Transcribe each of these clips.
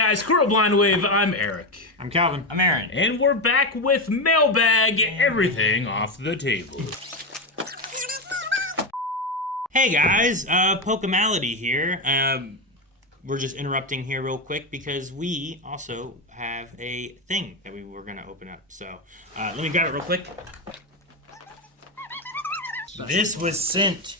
guys, Squirrel Blind Wave. I'm Eric. I'm Calvin. I'm Aaron. And we're back with Mailbag, everything off the table. Hey guys, Pokemality here. We're just interrupting here real quick because we also have a thing that we were going to open up. So let me grab it real quick. This was sent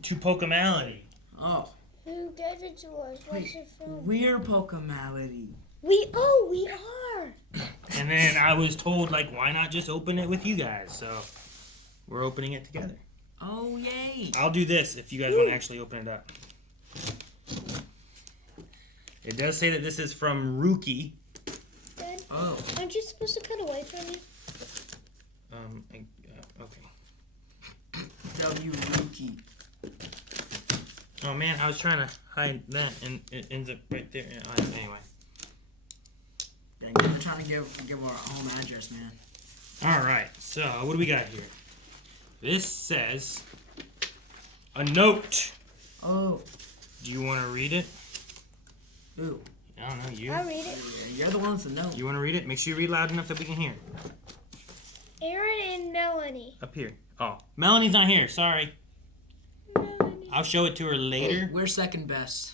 to Pokemality. Oh. Who gave it to us? What's it from? We're Pokemality. We are. And then I was told, like, why not just open it with you guys? So we're opening it together. Oh, yay. I'll do this if you guys want to actually open it up. It does say that this is from Rookie. Dad, Oh. aren't you supposed to cut away from me? Okay. W Rookie. Oh man, I was trying to hide that, and it ends up right there. Anyway. Yeah, we're trying to give our home address, man. All right. So what do we got here? This says a note. Oh. Do you want to read it? Ooh. I don't know. You. I'll read it. You're the ones that know. You want to read it? Make sure you read loud enough that we can hear. Aaron and Melanie. Up here. Oh, Melanie's not here. Sorry. Melanie. I'll show it to her later. We're second best.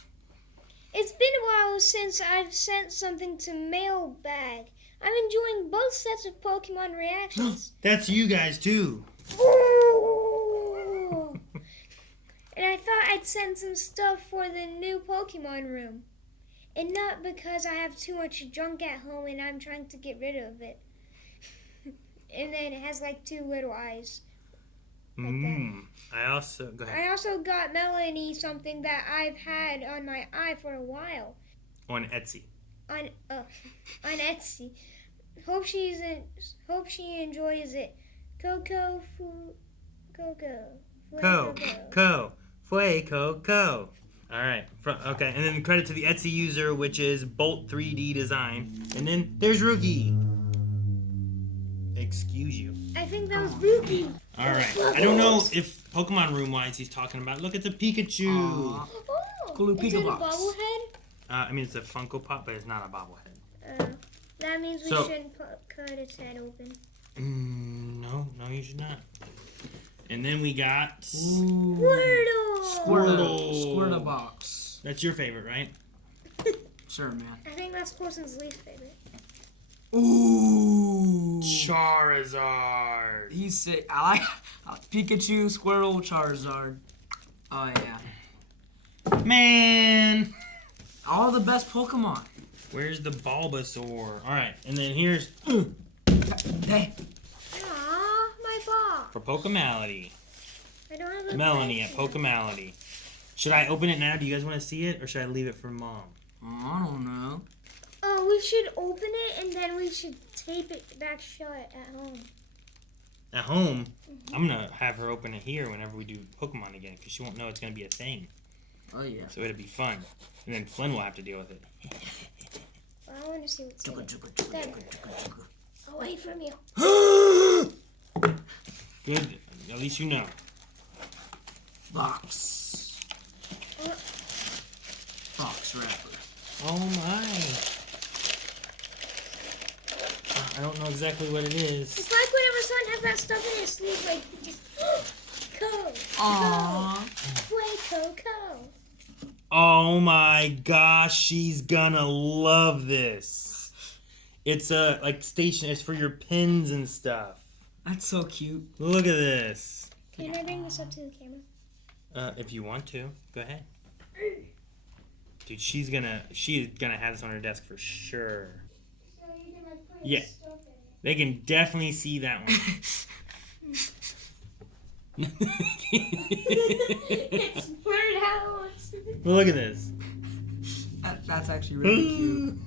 It's been a while since I've sent something to Mailbag. I'm enjoying both sets of Pokemon reactions. That's you guys too. Ooh. And I thought I'd send some stuff for the new Pokemon room. And not because I have too much junk at home and I'm trying to get rid of it. And then it has like two little eyes. I also go ahead. I also got Melanie something that I've had on my eye for a while. On Etsy. On Etsy. Hope she enjoys it. Coco. Fue Coco. All right. Okay, and then credit to the Etsy user, which is Bolt 3D Design, and then there's Rookie. Excuse you. I think that was Rookie. All right. I don't know if Pokemon Room wise he's talking about. Look, it's a Pikachu. Oh, Cool is it a Pika box. bobblehead? I mean, it's a Funko Pop, but it's not a bobblehead. That means we shouldn't cut its head open. No, you should not. And then we got Squirtle box. That's your favorite, right? Sure, man. I think that's Coulson's least favorite. Ooh. Charizard. He's sick. I like Pikachu, Squirtle, Charizard. Oh, yeah. Man. All the best Pokemon. Where's the Bulbasaur? All right, and then here's Hey. Aww, my ball. for Pokemality. I don't have a Melanie at question. Pokemality. Should I open it now? Do you guys want to see it, or should I leave it for Mom? I don't know. Oh, we should open it and then we should tape it back shut at home. At home, I'm gonna have her open it here whenever we do Pokemon again, because she won't know it's gonna be a thing. Oh, yeah. So it'll be fun, and then Flynn will have to deal with it. Well, I want to see what's in it. Away from you. Good. At least you know. Box. Box wrapper. Oh my. I don't know exactly what it is. It's like whenever someone has that stuff in their sleeve, like, just, Aww. Coco. Oh my gosh, she's gonna love this. It's a station. It's for your pins and stuff. That's so cute. Look at this. Can I bring this up to the camera? If you want to, go ahead. Dude, she's gonna have this on her desk for sure. So you can like put Yeah. stuff in it. They can definitely see that one. It's blurred out. Well, look at this. That's actually really cute.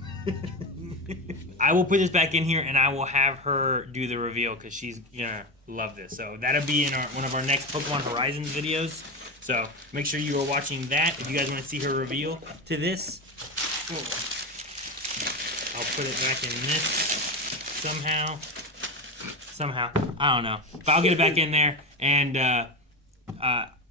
I will put this back in here, and I will have her do the reveal because she's gonna love this. So that'll be in one of our next Pokemon Horizons videos. So make sure you are watching that if you guys want to see her reveal to this. I'll put it back in this somehow. I don't know, but I'll get it back in there, and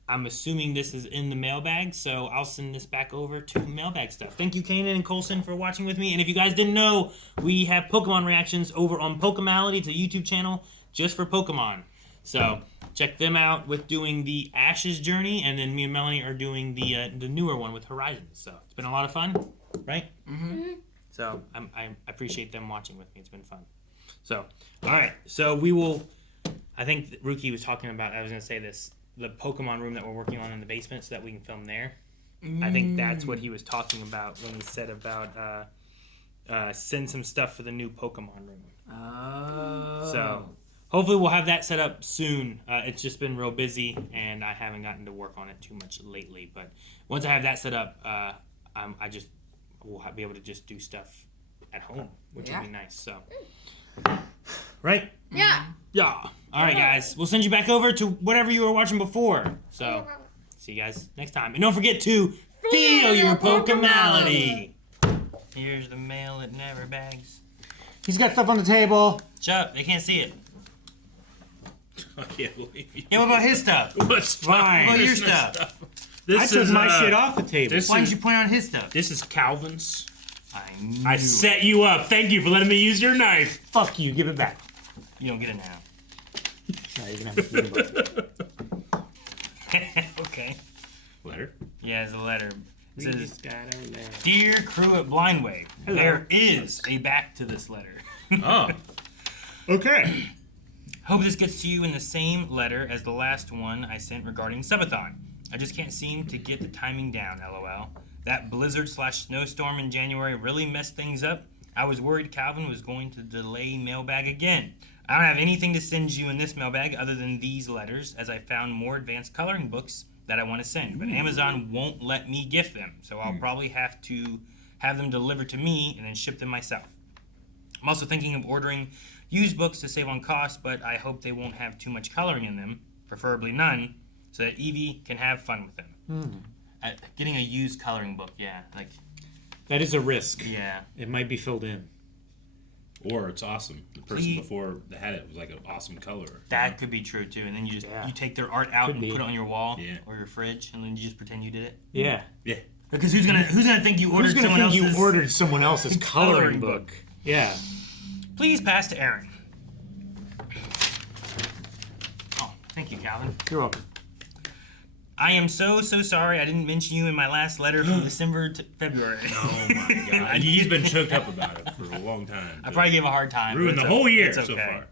I'm assuming this is in the mailbag, so I'll send this back over to mailbag stuff. Thank you, Kanan and Colson, for watching with me. And if you guys didn't know, we have Pokemon reactions over on Pokemality. It's a YouTube channel just for Pokemon. So check them out with doing the Ash's journey, and then me and Melanie are doing the newer one with Horizons. So it's been a lot of fun, right? Mm-hmm. So I appreciate them watching with me. It's been fun. So, all right. So we will, I think Ruki was talking about, I was going to say this, the Pokemon room that we're working on in the basement so that we can film there. I think that's what he was talking about when he said about send some stuff for the new Pokemon room. Oh. So hopefully we'll have that set up soon. It's just been real busy, and I haven't gotten to work on it too much lately. But once I have that set up, I just will be able to just do stuff at home, which will be nice. So, right? Yeah. Yeah. All right, guys. We'll send you back over to whatever you were watching before. So, see you guys next time. And don't forget to feel your Pokemality. Here's the mail that never bags. He's got stuff on the table. Shut up. They can't see it. I can't believe you. Yeah, what about his stuff? What's Fine. What about your stuff? I took my shit off the table. Why didn't you point on his stuff? This is Calvin's. I knew I set you up. Thank you for letting me use your knife. Fuck you. Give it back. You don't get it now. No, you're gonna have to give it back. Okay. Letter. Yeah, it's a letter. It We says, just got a letter. Dear crew at Blindway, Hello. there is a back to this letter. Oh. Okay. Hope this gets to you in the same letter as the last one I sent regarding Subathon. I just can't seem to get the timing down, lol. That blizzard/snowstorm in January really messed things up. I was worried Calvin was going to delay mailbag again. I don't have anything to send you in this mailbag other than these letters, as I found more advanced coloring books that I want to send, but Amazon won't let me gift them, so I'll probably have to have them delivered to me and then ship them myself. I'm also thinking of ordering used books to save on cost, but I hope they won't have too much coloring in them, preferably none, so that Evie can have fun with them. Getting a used coloring book, yeah, like, That is a risk. yeah. It might be filled in. Or it's awesome. The person before that had it was like an awesome color. That could be true too, and then you just Yeah. you take their art out Could and be. put it on your wall Yeah. or your fridge, and then you just pretend you did it. Yeah. Yeah. Because who's gonna think you ordered Who's gonna someone think else's? you ordered someone else's coloring coloring book? book. Yeah. Please pass to Aaron. Oh, thank you, Calvin. You're welcome. I am so sorry I didn't mention you in my last letter from December to February. Oh my god. He's been choked up about it for a long time. I probably gave a hard time. ruined but the it's whole year it's so okay. far.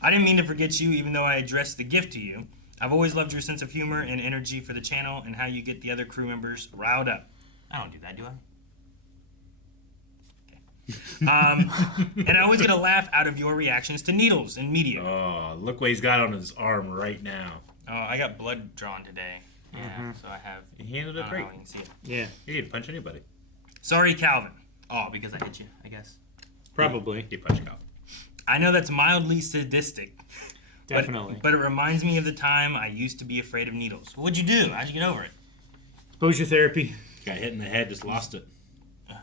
I didn't mean to forget you, even though I addressed the gift to you. I've always loved your sense of humor and energy for the channel and how you get the other crew members riled up. I don't do that, do I? Okay. And I always get a laugh out of your reactions to needles and media. Oh, look what he's got on his arm right now. Oh, I got blood drawn today. Yeah, so I have. He handled I it don't know great. how you can see it. Yeah. He didn't punch anybody. Sorry, Calvin. Oh, because I hit you, I guess. Probably. He punched Calvin. I know that's mildly sadistic. Definitely. But it reminds me of the time I used to be afraid of needles. What'd you do? How'd you get over it? Exposure therapy. Got hit in the head, just lost it. I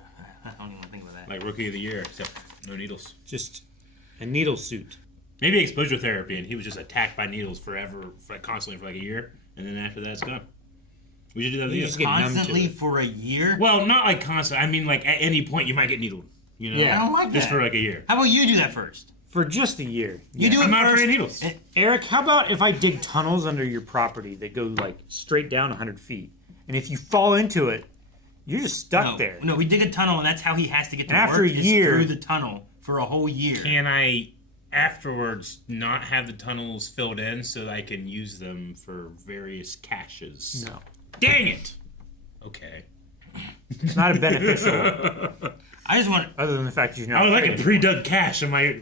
don't even want to think about that. Like rookie of the year, except no needles. Just a needle suit. Maybe exposure therapy, and he was just attacked by needles forever, constantly for like a year, and then after that, it's gone. We should do that with You you. just get numb to Constantly it. for a year? Well, not like constant. I mean, like at any point you might get needled. You know? Yeah. I don't like Just that. for like a year. How about you do that first? For just a year. You do it I'm not first. afraid of needles. Eric, how about if I dig tunnels under your property that go like straight down 100 feet? And if you fall into it, you're just stuck there. No, we dig a tunnel, and that's how he has to get to And after work a is year- through the tunnel for a whole year. Can I afterwards not have the tunnels filled in so that I can use them for various caches? No. Dang it! Okay. It's not a beneficial, I just want other than the fact that you're not I would like a afraid. pre-dug cache in my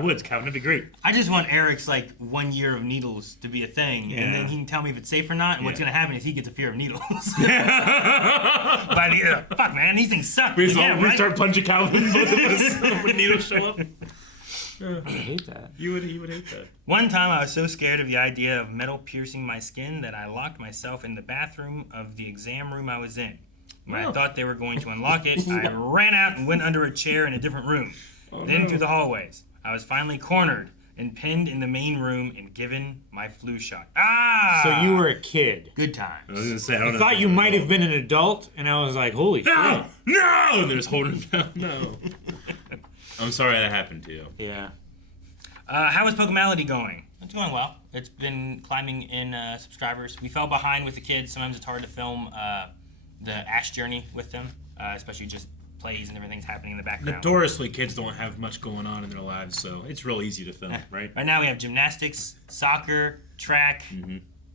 woods, Calvin. That'd be great. Eric's like 1 year of needles to be a thing, Yeah. and then he can tell me if it's safe or not. And what's Yeah. gonna happen is he gets a fear of needles. Fuck, man, these things suck. We Yeah, right? start punching Calvin both of us when needles show up. I hate that. You would hate that. One time I was so scared of the idea of metal piercing my skin that I locked myself in the bathroom of the exam room I was in. When I thought they were going to unlock it, I ran out and went under a chair in a different room. Then through the hallways. I was finally cornered. and pinned in the main room and given my flu shot. Ah! So you were a kid. Good I was times. gonna say, I don't I know thought if you I'm might an have been an adult, and I was like, holy adult. shit. No! And they're just holding him down. No. I'm sorry that happened to you. Yeah. How is Pokemality going? It's going well. It's been climbing in subscribers. We fell behind with the kids. Sometimes it's hard to film the Ash journey with them, especially just plays and everything's happening in the background. Notoriously, kids don't have much going on in their lives, so it's real easy to film, right? Right now we have gymnastics, soccer, track,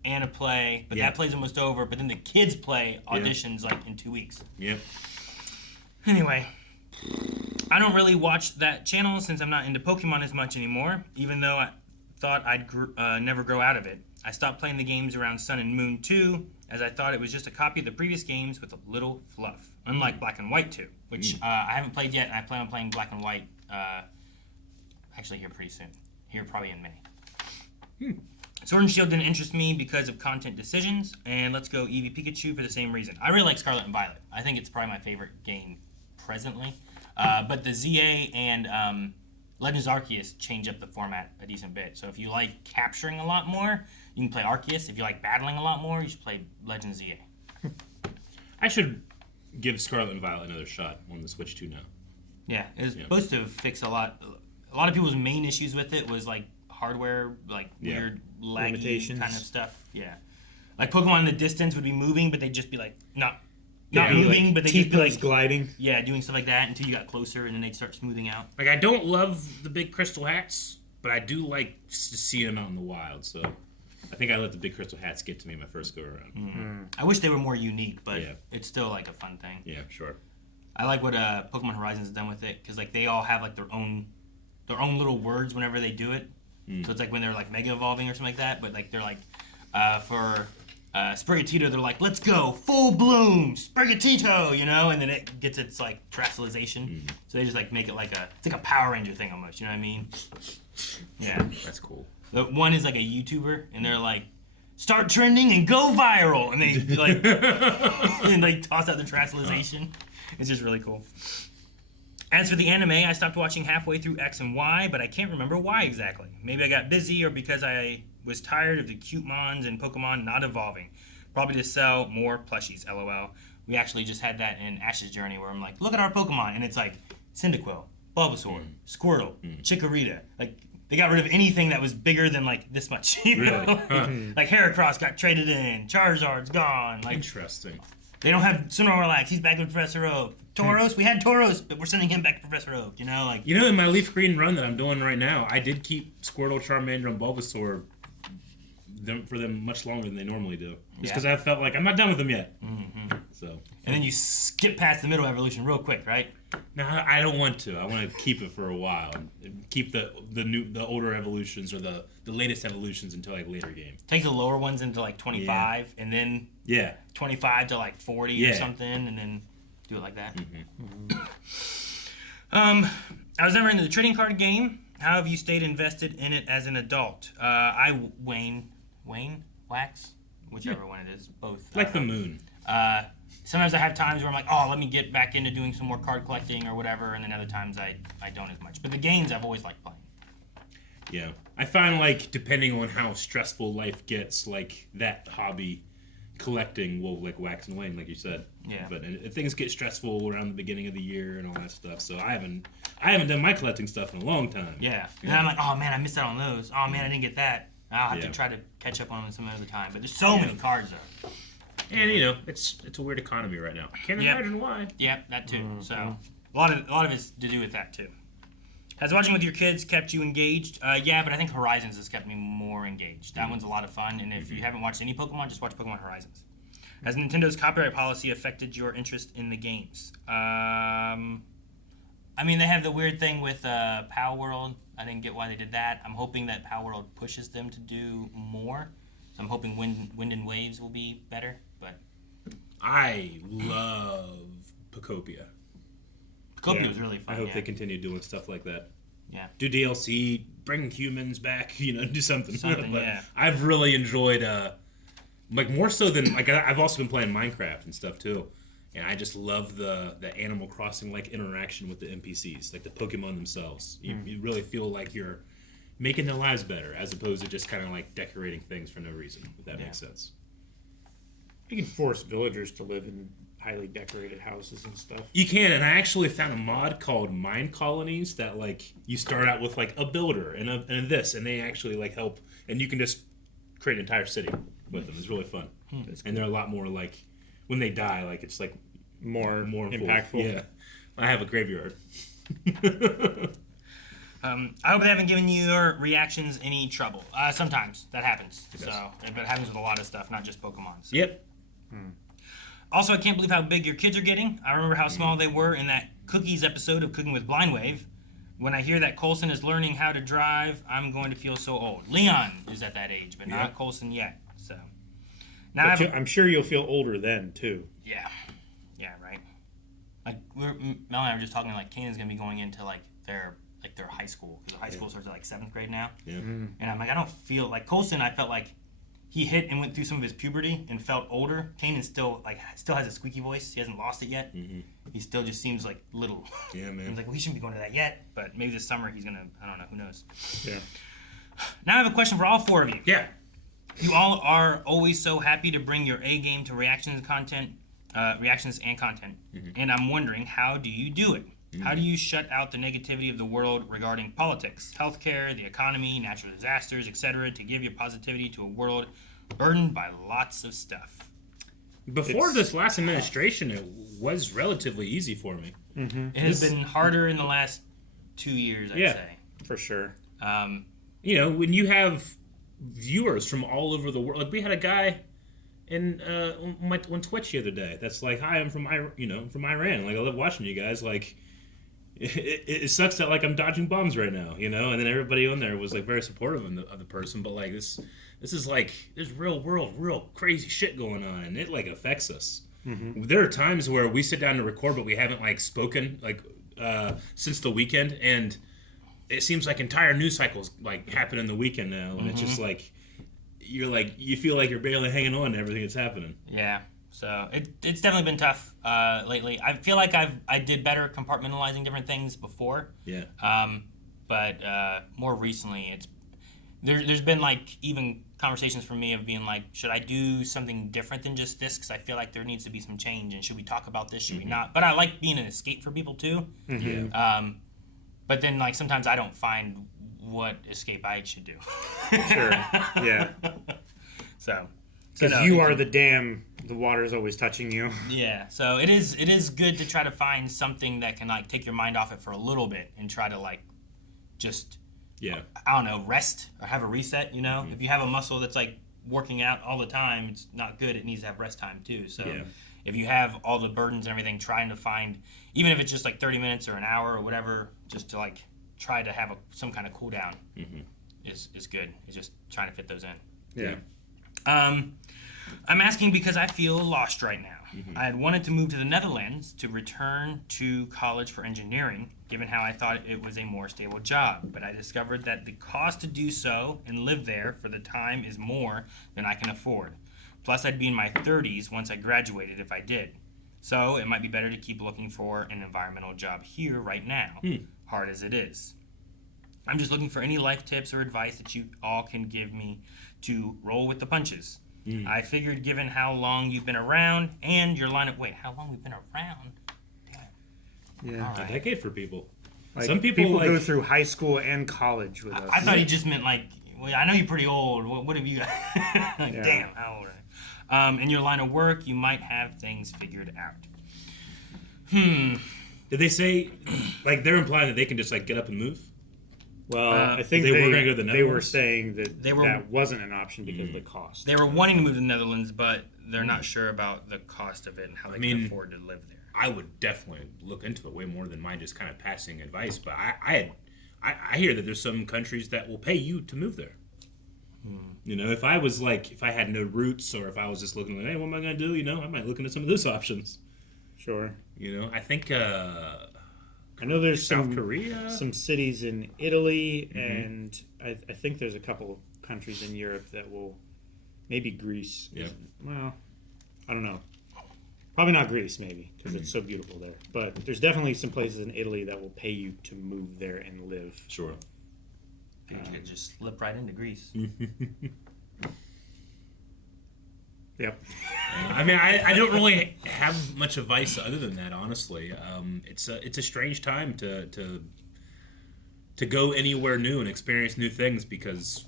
and a play. But Yeah. that play's almost over. But then the kids play auditions like in 2 weeks. Yep. Anyway, I don't really watch that channel since I'm not into Pokemon as much anymore, even though I thought I'd never grow out of it. I stopped playing the games around Sun and Moon 2, as I thought it was just a copy of the previous games with a little fluff, unlike Black and White 2, which I haven't played yet, and I plan on playing Black and White actually here pretty soon. Here probably in May. Sword and Shield didn't interest me because of content decisions, and Let's Go Eevee Pikachu for the same reason. I really like Scarlet and Violet. I think it's probably my favorite game presently. But the ZA and Legends Arceus change up the format a decent bit. So if you like capturing a lot more, you can play Arceus. If you like battling a lot more, you should play Legends ZA. I should give Scarlet and Violet another shot on the Switch 2 now. Yeah, it was supposed to fix a lot. A lot of people's main issues with it was like hardware, like weird laggy Limitations. kind of stuff. Yeah, like Pokemon in the distance would be moving, but they'd just be like not Yeah, moving, like but they just be like gliding. doing stuff like that until you got closer, and then they'd start smoothing out. Like, I don't love the big crystal hats, but I do like to see them out in the wild, so I think I let the big crystal hats get to me my first go around. I wish they were more unique, but Yeah. it's still like a fun thing. Yeah, sure. I like what Pokemon Horizons has done with it because like they all have like their own little words whenever they do it. So it's like when they're like mega evolving or something like that, but like they're like for Sprigatito, they're like, let's go full bloom Sprigatito, you know, and then it gets its like terrestrialization. So they just like make it like it's like a Power Ranger thing almost, you know what I mean? Yeah. That's cool. The one is like a YouTuber, and they're like, start trending and go viral, and they like and they toss out the terrestrialization. It's just really cool. As for the anime, I stopped watching halfway through X and Y, but I can't remember why exactly. Maybe I got busy or because I was tired of the cute mons and Pokemon not evolving. Probably to sell more plushies, lol. We actually just had that in Ash's Journey where I'm like, look at our Pokemon, and it's like Cyndaquil, Bulbasaur, Squirtle, Chikorita. Like, they got rid of anything that was bigger than like this much. You know? Really? Huh. Like Heracross got traded in, Charizard's gone. Like, Interesting. they don't have Snorlax. He's back with Professor Oak. Tauros, we had Tauros, but we're sending him back to Professor Oak. You know, like You know, in my Leaf Green run that I'm doing right now, I did keep Squirtle, Charmander, and Bulbasaur for them much longer than they normally do. Just because I felt like I'm not done with them yet. So. and then you skip past the middle evolution real quick, right? No, I don't want to. I want to keep it for a while. Keep the older evolutions or the latest evolutions until like later games. Take the lower ones into like 25, and then Yeah. 25 to like 40 or Yeah. something, and then do it like that. I was never into the trading card game. How have you stayed invested in it as an adult? Wayne, Wax, whichever one it is, both. Like the moon. Sometimes I have times where I'm like, oh, let me get back into doing some more card collecting or whatever, and then other times I don't as much. But the games I've always liked playing. Yeah. I find like depending on how stressful life gets, like that hobby collecting will like wax and wane, like you said. Yeah. But things get stressful around the beginning of the year and all that stuff. So I haven't done my collecting stuff in a long time. Yeah. And I'm like, oh man, I missed out on those. Oh man, I didn't get that. I'll have to Yeah. try to catch up on them some other time. But there's so many cards though. And you know, it's a weird economy right now. Can't Yep. imagine why. Yeah, that too. So a lot of it's to do with that too. Has watching with your kids kept you engaged? Yeah, but I think Horizons has kept me more engaged. That one's a lot of fun, and if you haven't watched any Pokemon, just watch Pokemon Horizons. Has Nintendo's copyright policy affected your interest in the games? I mean, they have the weird thing with Power World. I didn't get why they did that. I'm hoping that Power World pushes them to do more. So I'm hoping Wind and Waves will be better, but I love Pocopia. Copia was really fun. I hope yeah. they continue doing stuff like that. Yeah. Do DLC, bring humans back, you know, do something. Something, but yeah. I've really enjoyed, like more so than, like I've also been playing Minecraft and stuff too. And I just love the Animal Crossing like interaction with the NPCs, like the Pokemon themselves. You really feel like you're making their lives better, as opposed to just kind of like decorating things for no reason. If that makes sense. You can force villagers to live in highly decorated houses and stuff. You can, and I actually found a mod called Mine Colonies that like you start out with like a builder and this, and they actually like help, and you can just create an entire city with them. It's really fun, and they're a lot more like when they die, like it's like More impactful. Yeah, I have a graveyard. I hope I haven't given your reactions any trouble. Sometimes that happens. But it happens with a lot of stuff, not just Pokemon. So. Yep. Also, I can't believe how big your kids are getting. I remember how small they were in that Cookies episode of Cooking with Blindwave. When I hear that Colson is learning how to drive, I'm going to feel so old. Leon is at that age, but not Colson yet. So now I'm sure you'll feel older then too. Yeah, right. Like Mel and I were just talking. Like Kanan's gonna be going into like their high school because high school starts at like 7th grade now. Yeah. And I'm like, I don't feel like Colson. I felt like he hit and went through some of his puberty and felt older. Kanan still has a squeaky voice. He hasn't lost it yet. He still just seems like little. Yeah, man. I was like, well, he shouldn't be going to that yet, but maybe this summer he's gonna. I don't know. Who knows? Yeah. Now I have a question for all 4 of you. Yeah. You all are always so happy to bring your A game to reactions and content, and I'm wondering, how do you do it? How do you shut out the negativity of the world regarding politics, healthcare, the economy, natural disasters, etc., to give your positivity to a world burdened by lots of stuff? Before this last administration, it was relatively easy for me. It has been harder in the last 2 years, I'd say. For sure. You know, when you have viewers from all over the world, like we had a guy in on Twitch the other day that's like, "Hi, I'm from Iran. Like I love watching you guys. Like it sucks that like I'm dodging bombs right now, you know." And then everybody on there was like very supportive of the person, but like this is like there's real crazy shit going on, and it like affects us. There are times where we sit down to record, but we haven't like spoken like since the weekend, and it seems like entire news cycles like happen in the weekend now, and it's just like you feel like you're barely hanging on to everything that's happening. Yeah. So it's definitely been tough lately. I feel like I did better compartmentalizing different things before. Yeah. But more recently, there's been like even conversations for me of being like, should I do something different than just this? Because I feel like there needs to be some change, and should we talk about this? Should we not? But I like being an escape for people too. Yeah. But then like sometimes I don't find what escape I should do. Sure. Yeah. So. Because you are the dam, the water is always touching you. Yeah, so it is good to try to find something that can like take your mind off it for a little bit and try to like just I don't know, rest or have a reset, you know? If you have a muscle that's like working out all the time, it's not good. It needs to have rest time too. So if you have all the burdens and everything, trying to find, even if it's just like 30 minutes or an hour or whatever, just to like try to have some kind of cool down is good. It's just trying to fit those in. Yeah. I'm asking because I feel lost right now. I had wanted to move to the Netherlands to return to college for engineering, given how I thought it was a more stable job. But I discovered that the cost to do so and live there for the time is more than I can afford. Plus, I'd be in my 30s once I graduated if I did. So it might be better to keep looking for an environmental job here right now, hard as it is. I'm just looking for any life tips or advice that you all can give me to roll with the punches. I figured given how long you've been around and your line of... Wait, how long we've been around? Yeah. A decade for people. Like, some people like, go through high school and college with us. I thought he just meant like, well, I know you're pretty old. What have you got? Like, Yeah. Damn, how old are you? In your line of work, you might have things figured out. Did they say, like, they're implying that they can just like get up and move? Well, I think they were gonna go to the they were Netherlands? saying that They were- that wasn't an option because of the cost. They were wanting to move to the Netherlands, but they're not sure about the cost of it and how they can afford to live there. I would definitely look into it way more than mine just kind of passing advice. But I hear that there's some countries that will pay you to move there. You know, if I had no roots, or if I was just looking like, hey, what am I going to do? You know, I might look into some of those options. Sure. You know, I think I know there's South Korea, some cities in Italy, and I think there's a couple countries in Europe that will, maybe Greece. Yeah. Well, I don't know. Probably not Greece, maybe, because it's so beautiful there. But there's definitely some places in Italy that will pay you to move there and live. Sure. You could just slip right into Greece. Yep. I mean, I don't really have much advice other than that, honestly. It's a strange time to go anywhere new and experience new things because,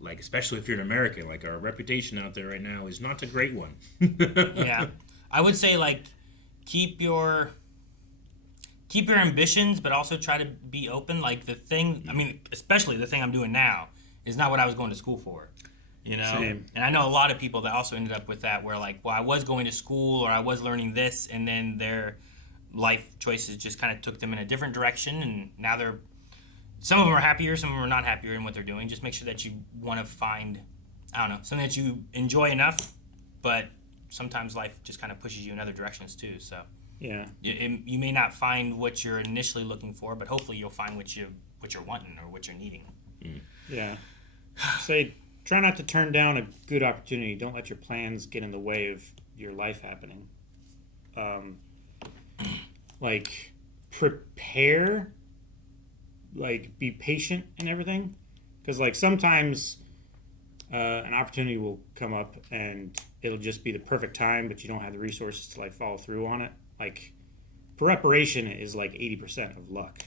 like, especially if you're an American, like our reputation out there right now is not a great one. Yeah, I would say like keep your ambitions, but also try to be open. Like the thing, I mean, especially the thing I'm doing now is not what I was going to school for. You know, Same. and I know a lot of people that also ended up with that, where like, well, I was going to school or I was learning this, and then their life choices just kind of took them in a different direction, and now they're some of them are happier, some of them are not happier in what they're doing. Just make sure that you want to find, I don't know, something that you enjoy enough, but sometimes life just kind of pushes you in other directions too. So Yeah. you may not find what you're initially looking for, but hopefully you'll find what you're wanting or what you're needing. Yeah. Say, try not to turn down a good opportunity. Don't let your plans get in the way of your life happening. Like, prepare. Like, be patient and everything. Because, like, sometimes an opportunity will come up and it'll just be the perfect time, but you don't have the resources to, like, follow through on it. Like, preparation is, like, 80% of luck.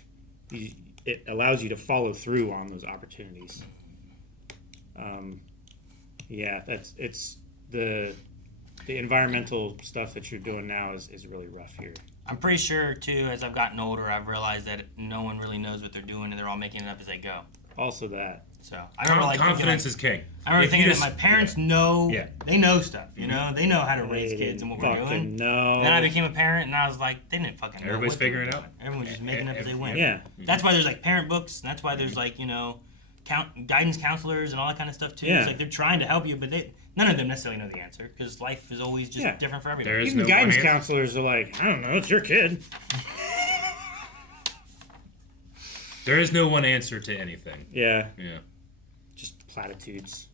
It allows you to follow through on those opportunities. Yeah, it's the environmental stuff that you're doing now is really rough here. I'm pretty sure too, as I've gotten older, I've realized that no one really knows what they're doing, and they're all making it up as they go. Also that. So I remember like Confidence is king. I remember If you thinking just- that my parents know, Yeah. they know stuff, you know, they know how to raise They kids and what we're fucking doing. know. Then I became a parent, and I was like, they didn't fucking know. Everybody's what they were figuring it doing. out. Everyone was just making up as they went. Yeah. That's why there's like parent books, and that's why there's like, you know, guidance counselors and all that kind of stuff too. Yeah. It's like they're trying to help you, but none of them necessarily know the answer because life is always just Yeah. different for everybody. There is Even no guidance one answer. counselors are like, I don't know, it's your kid. There is no one answer to anything. Yeah. Yeah. Just platitudes.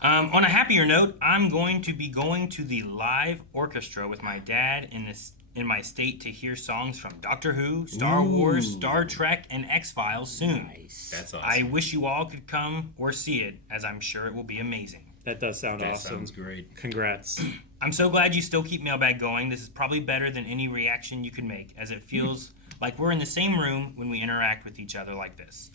On a happier note, I'm going to be going to the live orchestra with my dad in my state to hear songs from Doctor Who, Star Wars, Star Trek, and X-Files soon. Nice. That's awesome. I wish you all could come or see it, as I'm sure it will be amazing. That does sound That awesome. sounds great. Congrats. I'm so glad you still keep Mailbag going. This is probably better than any reaction you could make, as it feels like we're in the same room when we interact with each other like this.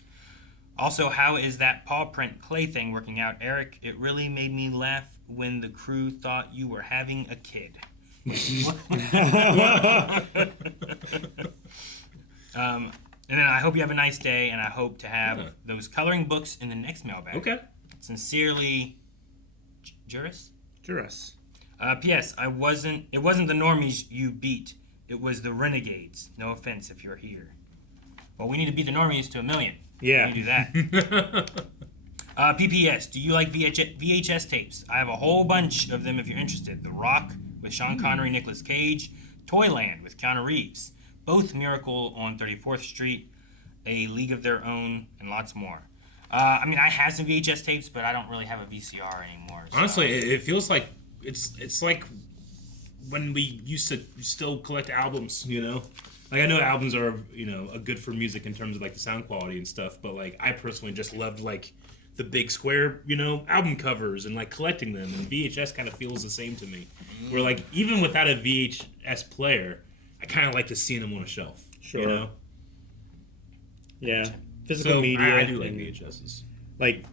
Also, how is that paw print clay thing working out, Eric? It really made me laugh when the crew thought you were having a kid. And then I hope you have a nice day, and I hope to have those coloring books in the next Mailbag. Okay. Sincerely, Juris? Juris. P.S. It wasn't the normies you beat. It was the renegades. No offense if you're here. Well, we need to beat the normies to 1 million. Yeah. We need to do that. PPS. Do you like VHS tapes? I have a whole bunch of them if you're interested. The Rock with Sean Connery, Nicolas Cage. Toyland with Keanu Reeves. Both Miracle on 34th Street. A League of Their Own, and lots more. I mean, I have some VHS tapes, but I don't really have a VCR anymore. So. Honestly, it feels like it's like when we used to still collect albums, you know? Like, I know albums are, you know, good for music in terms of, like, the sound quality and stuff, but, like, I personally just loved, like, the big square, you know, album covers and, like, collecting them, and VHS kind of feels the same to me. Where, like, even without a VHS player, I kind of like to see them on a shelf, Sure. you know? Yeah. Physical So, media. I do like and, VHSs. like,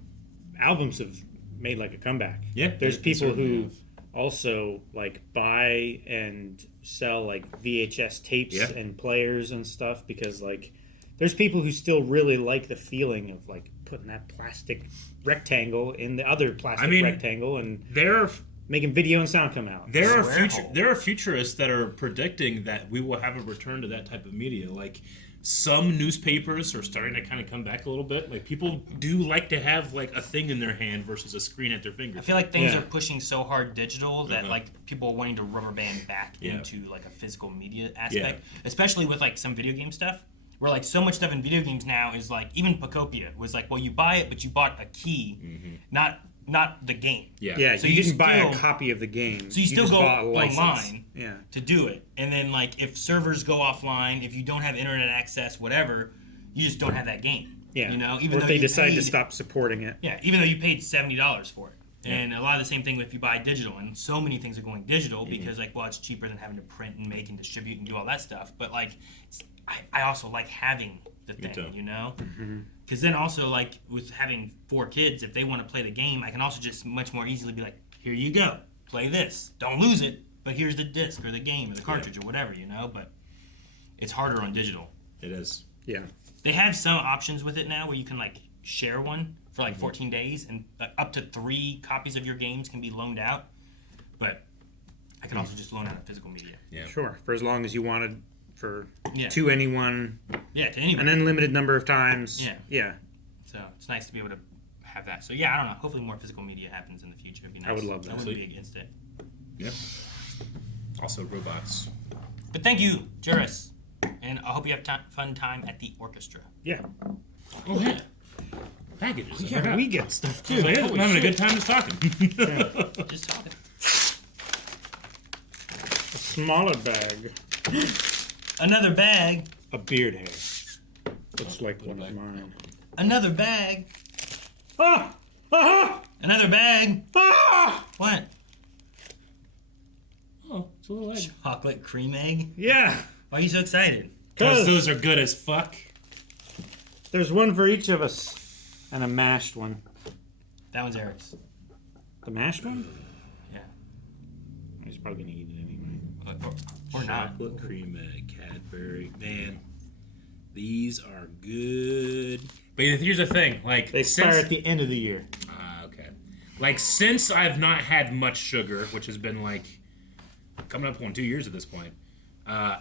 albums have made, like, a comeback. Yeah. There's they people certainly who have. also, like, buy and sell, like, VHS tapes Yeah. and players and stuff because, like, there's people who still really like the feeling of, like, putting that plastic rectangle in the other plastic rectangle and There are making video and sound come out. There are futurists that are predicting that we will have a return to that type of media. Like, some newspapers are starting to kind of come back a little bit. Like, people do like to have, like, a thing in their hand versus a screen at their I fingertips. feel like things Yeah. are pushing so hard digital that like people are wanting to rubber band back Yeah. into like a physical media aspect, especially with like some video game stuff. Where like so much stuff in video games now is like even Pocopia was like, well, you buy it, but you bought a key, not the game. Yeah, So you you didn't buy a still- copy of the game. So you still just go bought a license. online Yeah. to do it, and then like if servers go offline, if you don't have internet access, whatever, you just don't have that game. Yeah. You know, Or even if though they you decide to paid- stop supporting it. Yeah, even though you paid $70 for it. And a lot of the same thing if you buy digital, and so many things are going digital because, like, well, it's cheaper than having to print and make and distribute and do all that stuff. But like, I also like having the Me thing, too. you know, because then also like with having 4 kids, if they want to play the game, I can also just much more easily be like, here you go, play this, don't lose it, but here's the disc or the game or the cartridge or whatever, you know. But it's harder on digital. It is. Yeah. They have some options with it now where you can like share one for like 14 days and up to 3 copies of your games can be loaned out. But I can also just loan out a physical media. Yeah. Sure. For as long as you wanted for Yeah. to anyone, Yeah, to anyone. an unlimited number of times. Yeah. Yeah. So it's nice to be able to have that. So yeah, I don't know. Hopefully more physical media happens in the future. It'd be nice. I would love that. I wouldn't be against it. Yep. Also robots. But thank you, Juris. And I hope you have fun time at the orchestra. Yeah. Oh yeah. Packages. I Yeah, forgot. we get stuff too. So, yeah, Holy I'm having a shit. good time just talking. Just talking. A smaller bag. Another bag. A beard hair. Looks like one of mine. Another bag. Ah! Ah! Another bag. Ah! What? Oh, it's a little egg. Chocolate cream egg? Yeah. Why are you so excited? Because those are good as fuck. There's one for each of us. And a mashed one. That one's Eric's. The mashed one? Yeah. He's probably gonna eat it anyway. Or not. Chocolate cream egg, Cadbury. Man, these are good. But here's the thing, like They expire at the end of the year. okay. Like since I've not had much sugar, which has been like coming up on 2 years at this point.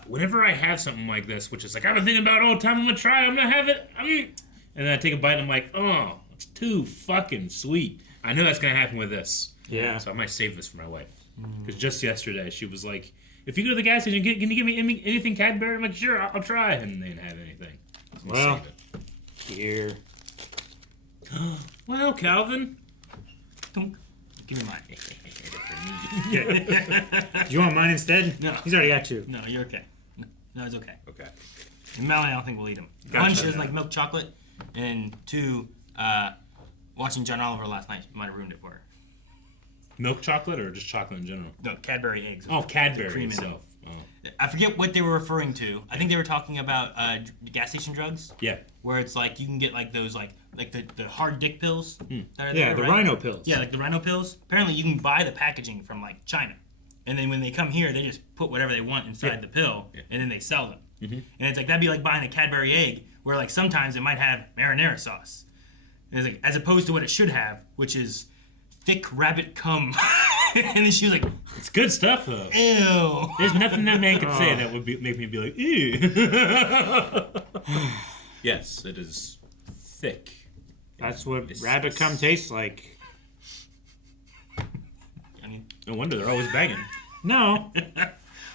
Whenever I have something like this, which is like I've been thinking about it all the time, I'm gonna try it, I'm gonna have it, and then I take a bite and I'm like, oh, it's too fucking sweet. I know that's gonna happen with this. Yeah. So I might save this for my wife. Because just yesterday she was like, if you go to the gas station, can you give me anything Cadbury? I'm like, sure, I'll try. And they didn't have anything. So I'm gonna Well. save Here. it. Well, Calvin. Tunk. Give me mine. Do you want mine instead? No. He's already got 2. No, you're okay. No, it's okay. Okay. And Melanie, I don't think we'll eat them. Gotcha. One, she doesn't like milk chocolate, and 2, watching John Oliver last night might have ruined it for her. Milk chocolate or just chocolate in general? No, Cadbury eggs. Oh, Cadbury cream in itself. Oh. I forget what they were referring to. I think they were talking about gas station drugs, Yeah. where it's like you can get like those like the hard dick pills. That are Yeah, there, the right? rhino pills. Yeah, like the rhino pills. Apparently, you can buy the packaging from like China, and then when they come here, they just put whatever they want inside the pill, and then they sell them. And it's like that'd be like buying a Cadbury egg, where like sometimes it might have marinara sauce, and it's like as opposed to what it should have, which is thick rabbit cum. And then she was like, It's good stuff, though. "Ew." There's nothing that man could say that would make me be like, ew. Yes, it is thick. That's what This- rabbit cum tastes like. I mean, No wonder they're always banging. No.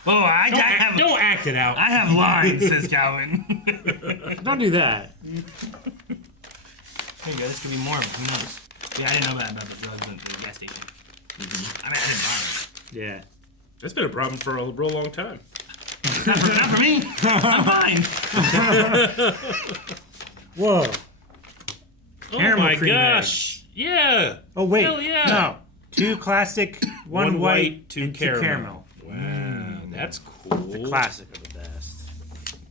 oh, I have Don't act it out. I have lines, says Calvin. Don't do that. There you go. This could be more of it. Who knows? Yeah, I didn't know about the drugs in the gas station. I mean, I didn't buy Yeah. That's been a problem for a real long time. them. Not for me. I'm fine. Whoa. Oh Caramel my cream gosh. Yeah. Oh, wait. Hell yeah. No. 2 classic, 1 white, 2 and 2 caramel. caramel. Wow, that's cool. The classic of the best.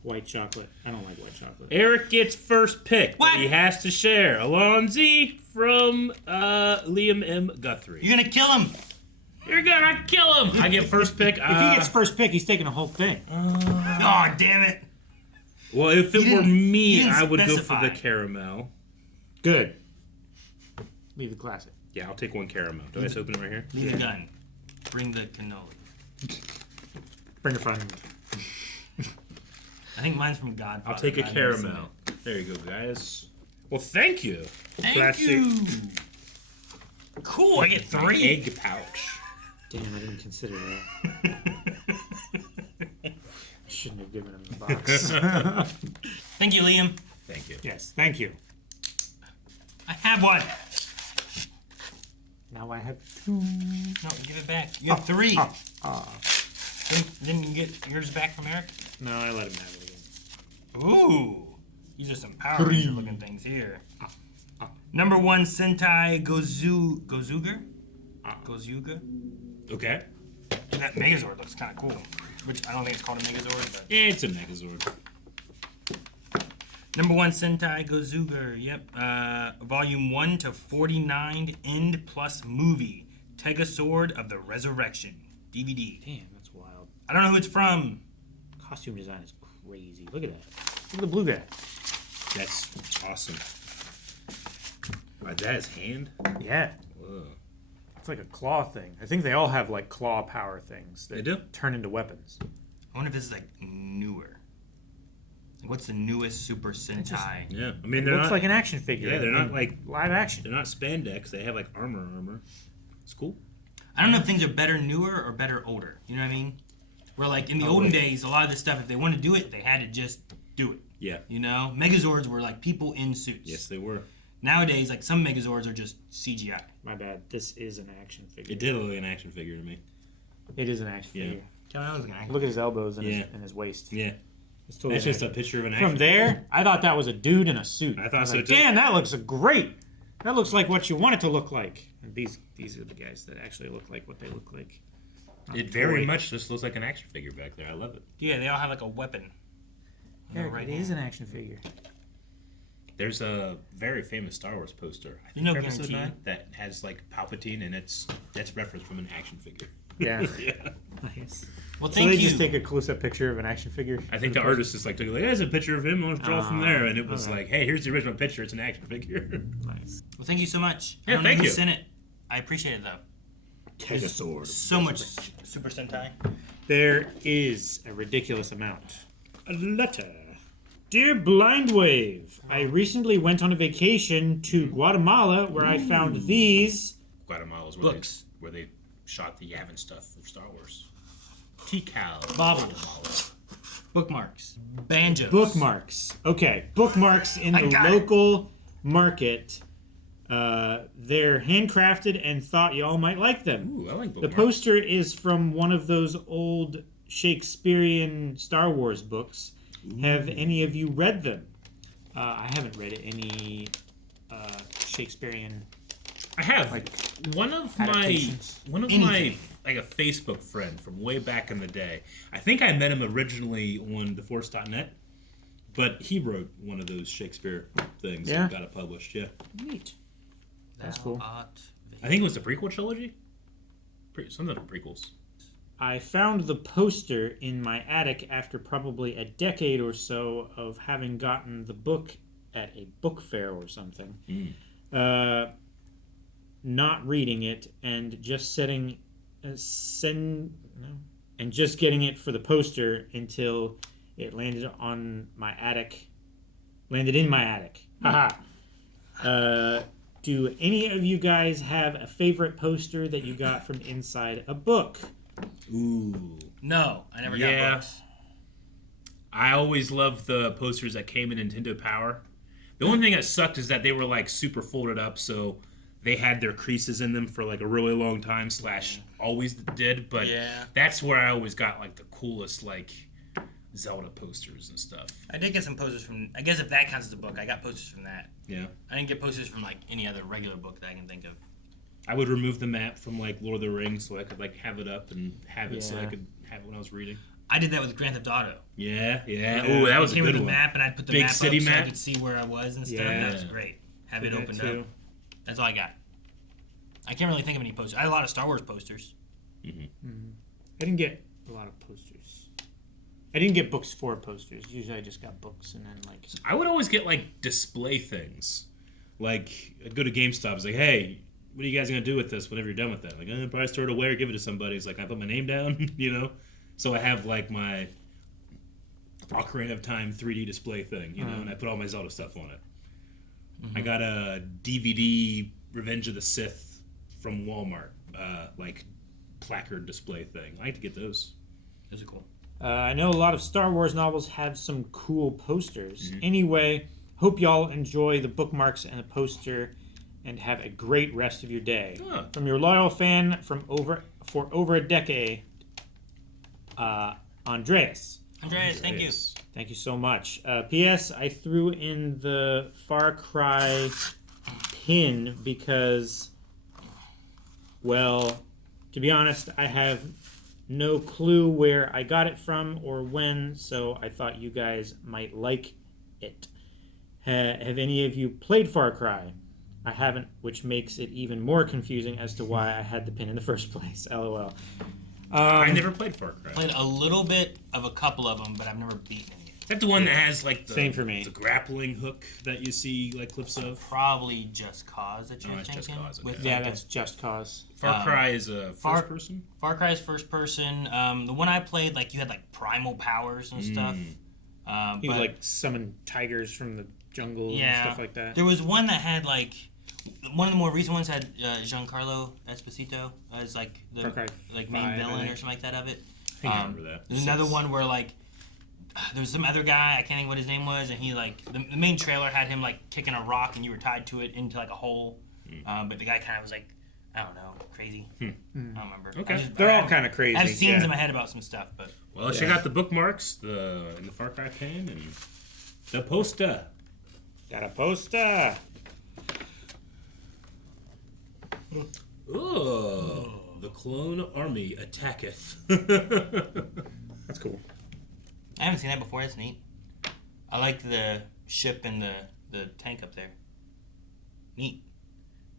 White chocolate. I don't like white chocolate. Eric gets first pick, What? but he has to share. Alonzi from Liam M. Guthrie. You're gonna kill him. You're gonna kill him. I get first pick. If he gets first pick, he's taking the whole thing. Oh, damn it. well, if it You were didn't- me, you didn't I would go specify. for the caramel. Good. Leave the classic. Yeah, I'll take 1 caramel. Do I just open it right here? Leave the gun. Bring the cannoli. Bring a friend. I think mine's from Godfather. I'll take a I've never seen caramel. There you go, guys. Well, thank you. it. Thank Classic. you. Cool, I get 3. Egg pouch. Damn, I didn't consider that. I shouldn't have given him the box. Thank you, Liam. Thank you. Yes, thank you. I have one. Now I have 2. No, give it back. You have 3. Oh. Then you get yours back from Eric? No, I let him have it again. Ooh. These are some Power Ranger looking things here. Number 1, Sentai Gozuger. Okay. That Megazord looks kind of cool. Which I don't think it's called a Megazord, but... It's a Megazord. Number 1, Sentai Gozuger. Yep. Volume 1 to 49, End plus movie. Sword of the Resurrection. DVD. Damn, that's wild. I don't know who it's from. Costume design is crazy. Look at that. Look at the blue guy. That's awesome. Is that his hand? Yeah. Whoa. It's like a claw thing. I think they all have like claw power things that They do? turn into weapons. I wonder if this is like newer. What's the newest Super Sentai? Yeah. I mean, It they're looks not like an action figure. Yeah, they're not in like live action. they're not spandex. They have like armor. It's cool. I don't know if things are better newer or better older. You know what I mean? Where like in the olden days, a lot of this stuff, if they wanted to do it, they had to just do it. Yeah. You know, Megazords were like people in suits. Yes, they were. Nowadays, like some Megazords are just CGI. My bad. This is an action figure. It did look like an action figure to me. It is an action Yeah. figure. Look Look at his elbows and, Yeah. his waist. Yeah. It's totally That's just a an picture of an action. action. From there, I thought that was a dude in a suit. I thought was so, like, too. Damn, that looks great. That looks like what you want it to look like. And these are the guys that actually look like what they look like. It very much just looks like an action figure back there. I love it. Yeah, they all have like a weapon. Eric, it is an action figure. There's a very famous Star Wars poster. I think No Episode guarantee. 9 that has like Palpatine, and that's referenced from an action figure. Yeah. Yeah. Nice. Well, So thank they you. just take a close-up picture of an action figure? I think the artist just like took like, there's a picture of him. Let's draw from there, and it was okay. like, hey, here's the original picture. It's an action figure. Nice. Well, thank you so much. Yeah, I don't know thank who you. sent it. I appreciate it though. Tegazord. So much Super Sentai. There is a ridiculous amount. A letter. Dear Blindwave, I recently went on a vacation to Guatemala where I found these. Guatemala's Books. where they shot the Yavin stuff of Star Wars. T-Cal. Baubles. Bookmarks. Banjos. Bookmarks. Okay, bookmarks in I the got it. local market. They're handcrafted and thought y'all might like them. Ooh, I like The bookmarks. poster is from one of those old Shakespearean Star Wars books. Have any of you read them? I haven't read any Shakespearean. I have Like, one of adaptations. my Anything. like a Facebook friend from way back in the day. I think I met him originally on theforce.net, but he wrote one of those Shakespeare things Yeah? and got it published. Yeah, Neat. That's Thou cool. art I think it was the prequel trilogy. Something of prequels. I found the poster in my attic after probably a decade or so of having gotten the book at a book fair or something. Not reading it and just and just getting it for the poster until it landed in my attic. Haha. Do any of you guys have a favorite poster that you got from inside a book? Ooh. No, I never Yeah. got books. I always loved the posters that came in Nintendo Power. The only thing that sucked is that they were like super folded up, so they had their creases in them for like a really long time. / always did, but Yeah. that's where I always got like the coolest like Zelda posters and stuff. I did get some posters from. I guess if that counts as a book, I got posters from that. Yeah, I didn't get posters from like any other regular book that I can think of. I would remove the map from like Lord of the Rings so I could like have it up and have it so I Yeah. could have it when I was reading. I did that with Grand Theft Auto. Yeah. Oh, that was a came with good a one. map, and I'd put the Big map city up so I map? could see where I was and stuff. Yeah. That was great. Have it Did that opened too. up. That's all I got. I can't really think of any posters. I had a lot of Star Wars posters. I didn't get a lot of posters. I didn't get books for posters. Usually I just got books and then like... I would always get like display things. Like I'd go to GameStop. It's like, hey, what are you guys gonna do with this whenever you're done with that? Like, probably store it away or give it to somebody. It's like I put my name down, you know. So I have like my Ocarina of Time 3D display thing, you know, and I put all my Zelda stuff on it. I got a DVD Revenge of the Sith from Walmart, like placard display thing. I like to get those. Those are cool. I know a lot of Star Wars novels have some cool posters. Anyway, hope y'all enjoy the bookmarks and the poster and have a great rest of your day. Huh. From your loyal fan for over a decade, Andreas. Andreas, thank you. Yes. Thank you so much. P.S. I threw in the Far Cry pin because, well, to be honest, I have no clue where I got it from or when, so I thought you guys might like it. Have any of you played Far Cry? I haven't, which makes it even more confusing as to why I had the pin in the first place. LOL. I never played Far Cry. Played a little bit of a couple of them, but I've never beaten any. Is that the one that has like the, Same for me. the grappling hook that you see like clips of? Probably Just Cause that you're Oh, it's Just thinking. Cause, okay. With Yeah, like that's Just Cause. Far Cry is a first person? Far Cry is first person. The one I played, like you had like primal powers and stuff. You But like summon tigers from the jungle and yeah, stuff like that. there was one that had like one of the more recent ones had Giancarlo Esposito as like the Far Cry like 5, main I villain or think. something like that of it. I think I remember that. There's another one where like there was some other guy, I can't think what his name was, and he like the main trailer had him like kicking a rock and you were tied to it into like a hole. But the guy kind of was like, I don't know, crazy. I don't remember. Okay. They're all kind of crazy. I have scenes yeah. in my head about some stuff, but Well, check out the bookmarks, in the Far Cry pin, and the poster. Got a poster. Oh, the clone army attacketh. That's cool. I haven't seen that before. That's neat. I like the ship and the tank up there. Neat.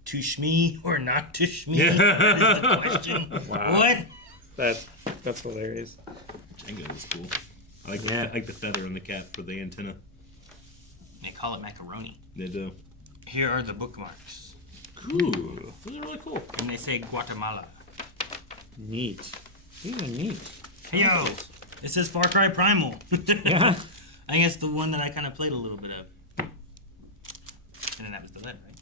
To shmee or not to shmee? That is the question. Wow. What? That's hilarious. Django is cool. I like, Yeah. I like the feather on the cap for the antenna. They call it macaroni. They do. Here are the bookmarks. Cool. Those are really cool. And they say Guatemala. Neat. These are neat. Hey, yo. It says Far Cry Primal. Yeah. I think it's the one that I kind of played a little bit of. And then that was the lead, right?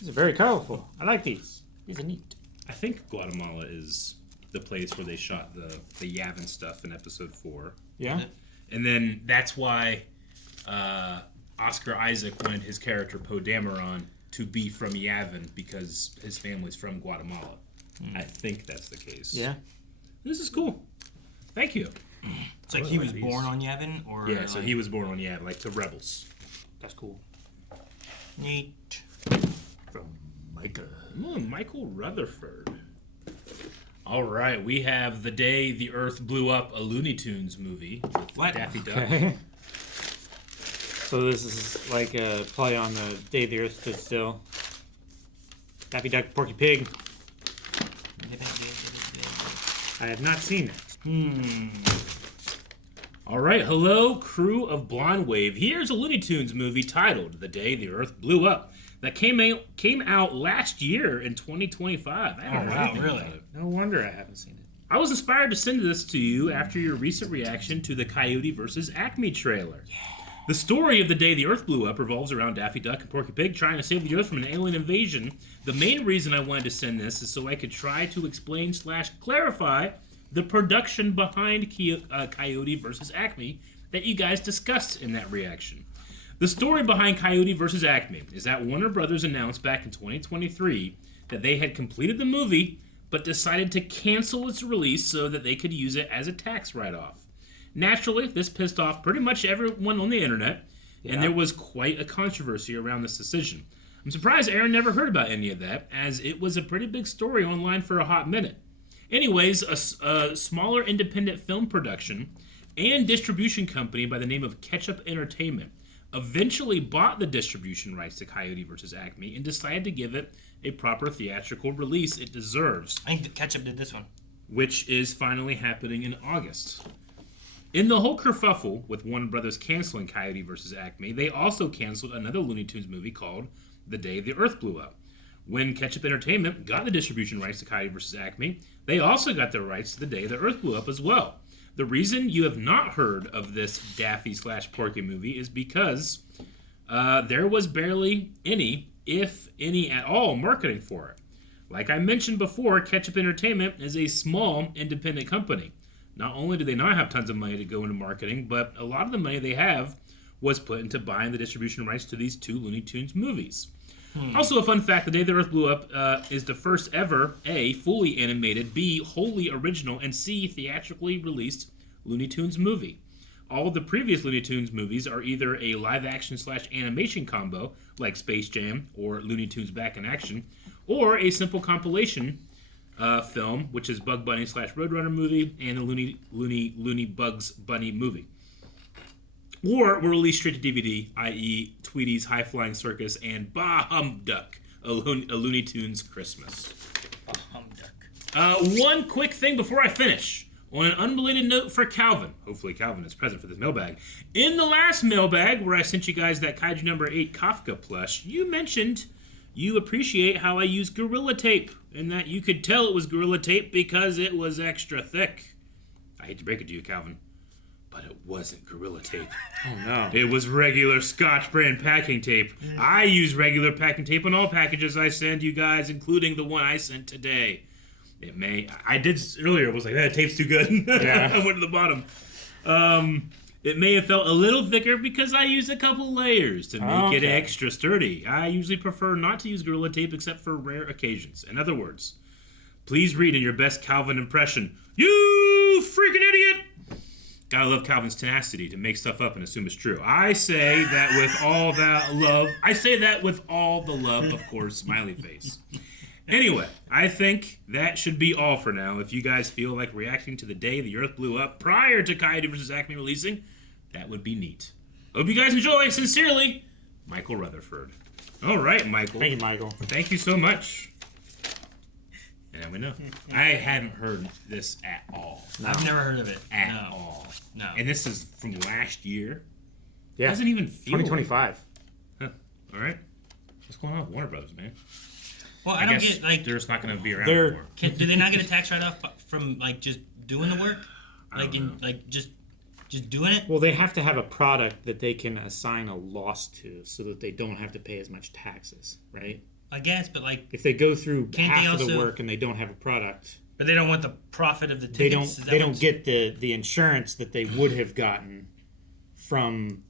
These are very colorful. I like these. These are neat. I think Guatemala is the place where they shot the Yavin stuff in episode 4. Yeah. And then that's why Oscar Isaac wanted his character Poe Dameron to be from Yavin because his family's from Guatemala. I think that's the case. Yeah. This is cool. Thank you. It's like I he like was these. born on Yavin, or Yeah, so like, he was born on Yavin, like the rebels. That's cool. neat. From Micah. Michael Rutherford. All right, we have The Day the Earth Blew Up, a Looney Tunes movie with What? Daffy Duck. Okay. So this is like a play on the Day the Earth Stood Still. Daffy Duck, Porky Pig. I have not seen it. All right, hello, crew of Blonde Wave. Here's a Looney Tunes movie titled The Day the Earth Blew Up that came out last year in 2025. I haven't heard wow, anything really? about it. No wonder I haven't seen it. I was inspired to send this to you after your recent reaction to the Coyote vs. Acme trailer. The story of The Day the Earth Blew Up revolves around Daffy Duck and Porky Pig trying to save the Earth from an alien invasion. The main reason I wanted to send this is so I could try to explain / clarify the production behind Coyote vs. Acme that you guys discussed in that reaction. The story behind Coyote vs. Acme is that Warner Brothers announced back in 2023 that they had completed the movie but decided to cancel its release so that they could use it as a tax write-off. Naturally, this pissed off pretty much everyone on the internet, and there was quite a controversy around this decision. I'm surprised Aaron never heard about any of that, as it was a pretty big story online for a hot minute. Anyways, a smaller independent film production and distribution company by the name of Ketchup Entertainment eventually bought the distribution rights to Coyote vs. Acme and decided to give it a proper theatrical release it deserves, I think the Ketchup did this one. which is finally happening in August. In the whole kerfuffle with Warner Brothers canceling Coyote vs. Acme, they also canceled another Looney Tunes movie called The Day the Earth Blew Up. When Ketchup Entertainment got the distribution rights to Coyote vs. Acme, they also got the rights to The Day the Earth Blew Up as well. The reason you have not heard of this Daffy / Porky movie is because there was barely any, if any at all, marketing for it. Like I mentioned before, Ketchup Entertainment is a small independent company. Not only do they not have tons of money to go into marketing, but a lot of the money they have was put into buying the distribution rights to these 2 Looney Tunes movies. Also, a fun fact, The Day the Earth Blew Up is the first ever, A, fully animated, B, wholly original, and C, theatrically released Looney Tunes movie. all the previous Looney Tunes movies are either a live-action/animation combo, like Space Jam or Looney Tunes Back in Action, or a simple compilation film, which is Bug Bunny/Roadrunner movie and the Looney Bugs Bunny movie. Or were released straight to DVD, i.e. Tweety's High Flying Circus and Bah Humduck, a Looney Tunes Christmas. One quick thing before I finish. On an unrelated note for Calvin, hopefully Calvin is present for this mailbag. In the last mailbag, where I sent you guys that Kaiju number 8 Kafka plush, you mentioned you appreciate how I use Gorilla Tape, and that you could tell it was Gorilla Tape because it was extra thick. I hate to break it to you, Calvin, but it wasn't Gorilla Tape. Oh, no. It was regular Scotch brand packing tape. I use regular packing tape on all packages I send you guys, including the one I sent today. I did earlier, was like, that tape's too good. Yeah. I went to the bottom. It may have felt a little thicker because I used a couple layers to make it extra sturdy. I usually prefer not to use Gorilla Tape except for rare occasions. In other words, please read in your best Calvin impression, "You freaking idiot!" Gotta love Calvin's tenacity to make stuff up and assume it's true. I say that with all the love, of course, smiley face. Anyway, I think that should be all for now. If you guys feel like reacting to the day the Earth blew up prior to Kaiju vs. Acme releasing, that would be neat. Hope you guys enjoy. Sincerely, Michael Rutherford. All right, Michael. Thank you, Michael. Thank you so much. And now we know. I hadn't heard this at all. No. I've never heard of it. At all. No. And this is from last year. Yeah. It doesn't even feel 2025. Huh. All right. What's going on with Warner Brothers, man? Well, I don't guess get, like... they're just not going to be around They're- anymore. Do they not get a tax write-off from, like, just doing the work? Like, just doing it? Well, they have to have a product that they can assign a loss to so that they don't have to pay as much taxes, right? I guess, but, like... If they go through Can't half they of the also- work and they don't have a product, But they don't want the profit of the they tickets? don't get the insurance that they would have gotten from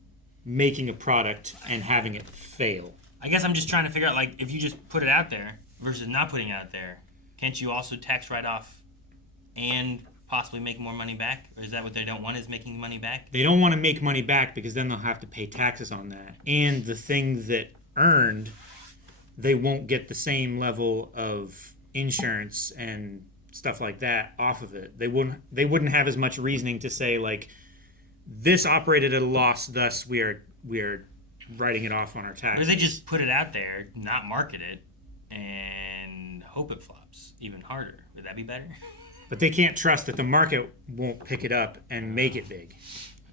making a product and having it fail. I guess I'm just trying to figure out, like, if you just put it out there versus not putting it out there, can't you also tax write-off and possibly make more money back? Or is that what they don't want, is making money back? They don't want to make money back because then they'll have to pay taxes on that. And the thing that earned, they won't get the same level of insurance and stuff like that off of it. They wouldn't have as much reasoning to say, like, this operated at a loss, thus we are writing it off on our Or taxes. they just put it out there, not market it, and hope it flops even harder. Would that be better? But they can't trust that the market won't pick it up and make it big.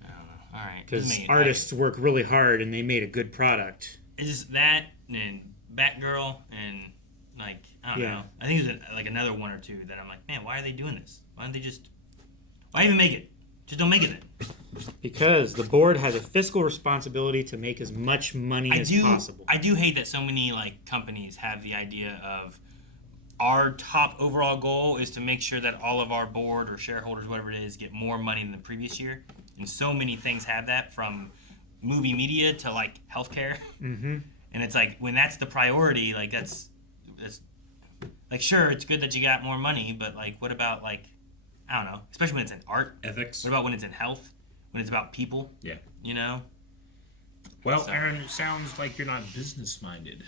I don't know. All right. Because artists work really hard and they made a good product. Is that and Batgirl and, like, I don't know. I think there's like another one or two that I'm like, man, why are they doing this? Why even make it? Just don't make it then. Because the board has a fiscal responsibility to make as much money as possible. I do hate that so many, like, companies have the idea of our top overall goal is to make sure that all of our board or shareholders, whatever it is, get more money than the previous year. And so many things have that, from movie media to, like, healthcare. Mm-hmm. And it's like, when that's the priority, like, that's like, sure, it's good that you got more money, but, like, what about, like, I don't know, especially when it's in art. Ethics. What about when it's in health? When it's about people? Yeah. You know? Well, So- Aaron, it sounds like you're not business-minded.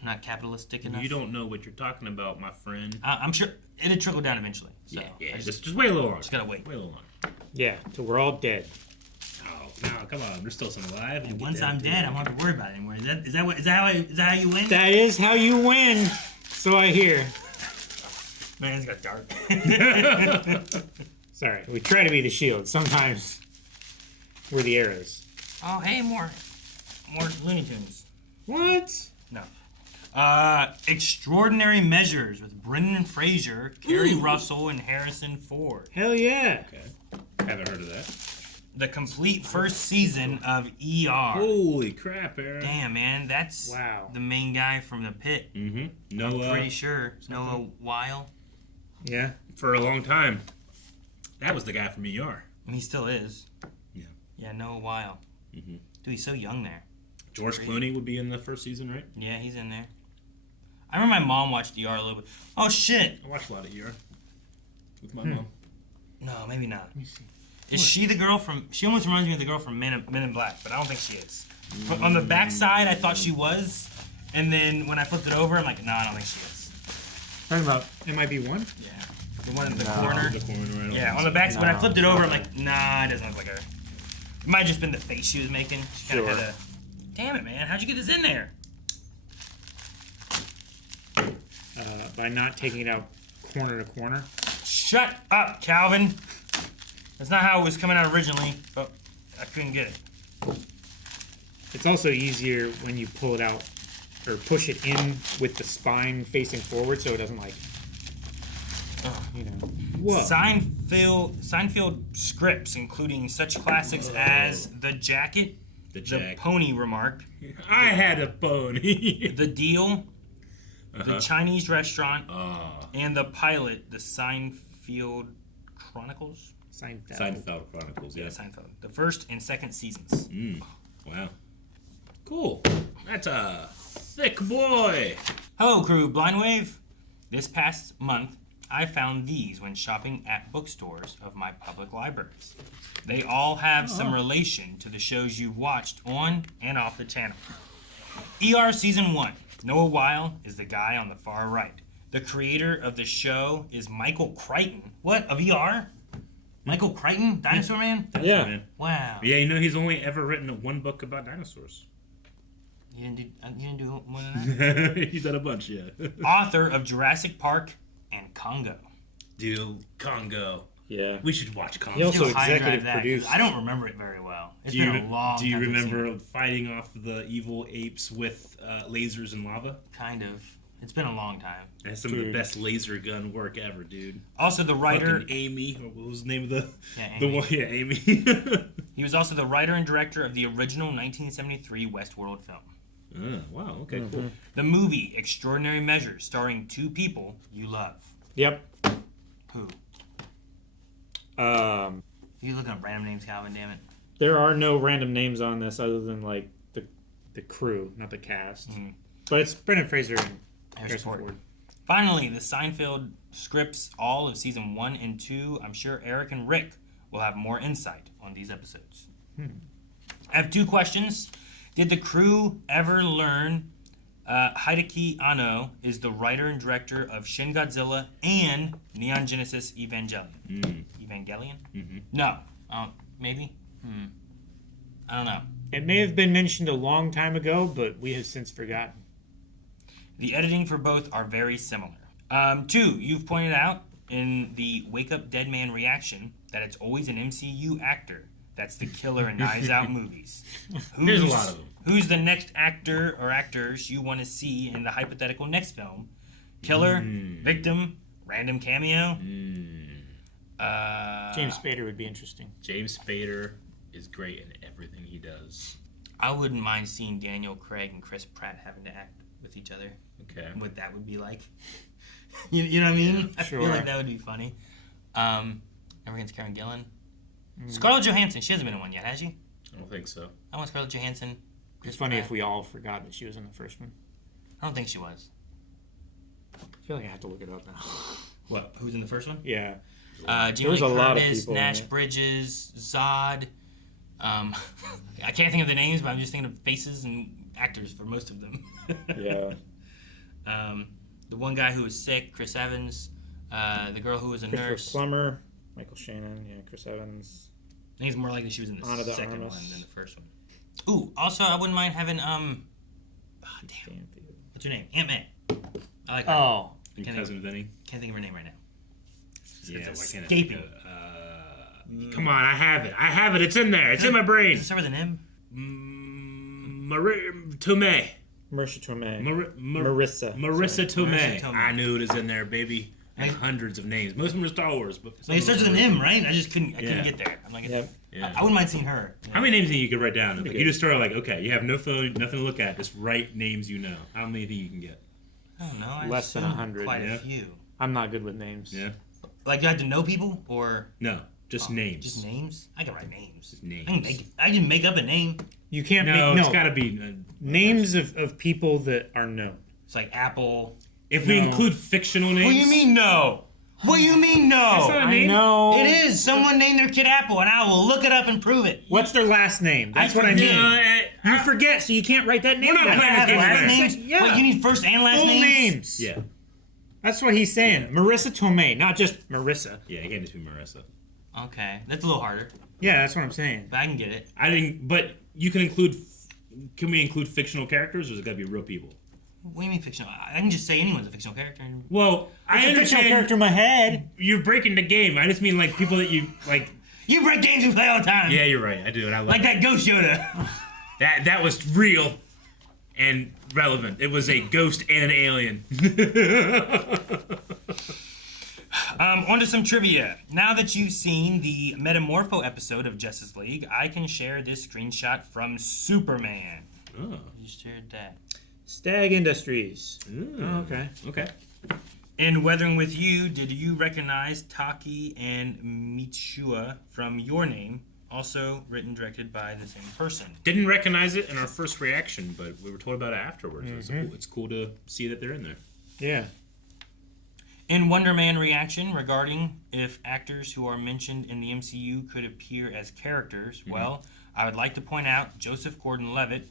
I'm not capitalistic enough. You don't know what you're talking about, my friend. I'm sure it'll trickle down eventually. So Yeah. I Just wait a little longer. just gotta wait. Wait a little longer. Yeah, till we're all dead. Oh, no, come on. There's still some alive. And once I'm dead, I won't have to worry about it anymore. Is that how you win? That is how you win, so I hear. Man, it's got dark. Sorry, we try to be the shield. Sometimes we're the arrows. Oh, hey, more Looney Tunes. What? No. Extraordinary Measures with Brendan Fraser, Kerry Russell, and Harrison Ford. Hell yeah. Okay. Haven't heard of that. The complete first season of ER. Holy crap, Aaron. Damn, man, that's Wow. the main guy from The Pit. Mm-hmm. I'm Noah, pretty sure. Noah Weil. Yeah. for a long time, that was the guy from ER. And he still is. Yeah. Yeah, Noah Weil. Mhm. Dude, he's so young there. George Clooney would be in the first season, right? Yeah, he's in there. I remember my mom watched ER a little bit. Oh, shit. I watched a lot of ER with my mom. No, maybe not. Let me see. Is she the girl from? She almost reminds me of the girl from Men in Black, but I don't think she is. But on the back side, I thought she was, and then when I flipped it over, I'm like, no, I don't think she is. Talking about MIB1? Yeah, the one in the corner. The corner, I don't Yeah, think on the so. back. When I flipped it over, I'm like, nah, it doesn't look like her. It might have just been the face she was making. She kind of Sure. had a. Damn it, man! How'd you get this in there? By not taking it out corner to corner. Shut up, Calvin. That's not how it was coming out originally, but I couldn't get it. It's also easier when you pull it out or push it in with the spine facing forward, so it doesn't like, you know. Whoa. Seinfeld scripts, including such classics as The Jacket, The Pony Remark, I had a pony. The Deal, The Chinese Restaurant, and the pilot, The Seinfeld Chronicles. Seinfeld Chronicles, yeah. Seinfeld. The first and second seasons. Wow. Cool. That's a thick boy. Hello, crew. Blind Wave. This past month, I found these when shopping at bookstores of my public libraries. They all have some relation to the shows you've watched on and off the channel. ER Season 1. Noah Weil is the guy on the far right. The creator of the show is Michael Crichton. What? Of ER? Michael Crichton? Dinosaur Man? Yeah. Man. Wow. Yeah, you know he's only ever written one book about dinosaurs. You didn't do more than that? He's done a bunch, yeah. Author of Jurassic Park and Congo. Dude, Congo. Yeah. We should watch Congo. He also Still high drive executive that, 'cause produced. I don't remember it very well. It's Do you, been a long do you time since I've seen remember it. fighting off the evil apes with lasers and lava? Kind of. It's been a long time. That's some of the best laser gun work ever, dude. Also the writer. Fucking Amy. Or what was the name of the? Yeah, The Amy. one, yeah, Amy. He was also the writer and director of the original 1973 Westworld film. Wow. Okay. Cool. The movie Extraordinary Measures, starring two people you love. Yep. Who? You You looking up random names, Calvin? Damn it. there are no random names on this other than like the crew, not the cast. But it's Brendan Fraser and Harrison Ford. Finally, the Seinfeld scripts all of season 1 and 2. I'm sure Eric and Rick will have more insight on these episodes. I have 2 questions. Did the crew ever learn Hideaki Anno is the writer and director of Shin Godzilla and Neon Genesis Evangelion? Evangelion? No. Maybe? I don't know. It may have been mentioned a long time ago, but we have since forgotten. The editing for both are very similar. 2, you've pointed out in the Wake Up Dead Man reaction that it's always an MCU actor that's the killer in Knives Out movies. There's a lot of them. Who's the next actor or actors you want to see in the hypothetical next film? Killer, victim, random cameo? James Spader would be interesting. James Spader is great in everything he does. I wouldn't mind seeing Daniel Craig and Chris Pratt having to act with each other. Okay. What that would be like. you know what I mean? I sure. feel like that would be funny. Never Against Karen Gillan. Scarlett Johansson. She hasn't been in one yet, has she? I don't think so. I want Scarlett Johansson. It's funny if we all forgot that she was in the first one. I don't think she was. I feel like I have to look it up now. What? Who's in the first one? Yeah. Jamie was Lee a lot of Curtis, people in Nash it. Bridges, Zod. I can't think of the names, but I'm just thinking of faces and actors for most of them. Yeah. The one guy who was sick, Chris Evans. The girl who was a Christopher nurse. Plummer, Michael Shannon, yeah, Chris Evans. I think it's more likely she was in the Ana de second Armas. one than the first one. Ooh, also I wouldn't mind having damn, what's her name? Aunt May. I like her. Oh. And Can't Cousin Vinny. Can't think of her name right now. Yeah, why It's can't I escaping. think of- Come on, I have it. It's in there. It's in my brain. Does it start with an M? Tomei. Marissa Tomei. Marissa Marissa Tomei. Tomei. I knew it was in there, baby. Hey. Hundreds of names. Most of them are Star Wars, but Like, it starts with an M, right? I just couldn't Yeah. get there. I'm like, Yep. Yeah. I wouldn't mind seeing her. How many names do you could write down? Like, Pretty you good. just start like, okay, you have no phone, nothing to look at. Just write names you know. How many do you can get? I don't know. I Less than assumed 100, Quite yeah. a few. I'm not good with names. Yeah. Like, you had to know people or No, just names. just names? I can write names. Just names. I can make up a name. You can't No, make it's got to be names of people that are known. It's like Apple. If we No. include fictional names. What do you mean no? What do you mean no? That's not a I name. know. It is. Someone named their kid Apple, and I will look it up and prove it. What's their last name? That's what I forget. mean. You forget, so you can't write that name We're not down. playing Have this game last today. names? Yeah. What, you need first and last Full names? names. Yeah. That's what he's saying. Marissa Tomei, not just Marissa. Yeah, it can't just be Marissa. Okay, that's a little harder, Yeah, that's what I'm saying. but I can get it. I didn't, but you can include. Can we include fictional characters, or is it got to be real people? What do you mean fictional? I can just say anyone's a fictional character. Well, I It's a fictional understand character in my head. you're breaking the game. I just mean like people that you like. You break games we play all the time. Yeah, you're right. I do, and I love Like it. that Ghost Yoda. That was real and relevant. It was a ghost and an alien. On to some trivia. Now that you've seen the Metamorpho episode of Justice League, I can share this screenshot from Superman. Oh. You shared that. Stag Industries. Ooh. Oh, okay. Okay. In Weathering with You, did you recognize Taki and Michua from Your Name? Also written and directed by the same person. Didn't recognize it in our first reaction, but we were told about it afterwards. It's cool to see that they're in there. Yeah. In Wonder Man reaction regarding if actors who are mentioned in the MCU could appear as characters, well, I would like to point out Joseph Gordon-Levitt,